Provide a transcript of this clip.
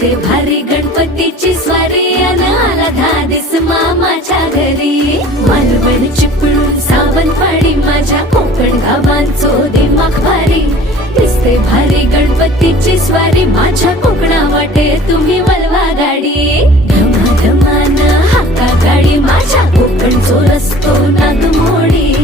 दिसते भारी गणपतीची स्वारी अन आला धादिस मामाच्या घरी. मालवण चिपळूण सावंतवाडी माझ्या कोकण गावांचो दिमाग भारी. दिसते भारी गणपतीची स्वारी माझ्या कोकणा वाटे तुम्ही वलवा गाडी. धमाधमान हाका गाडी माझ्या कोकणचो रस्तो नागमोडी.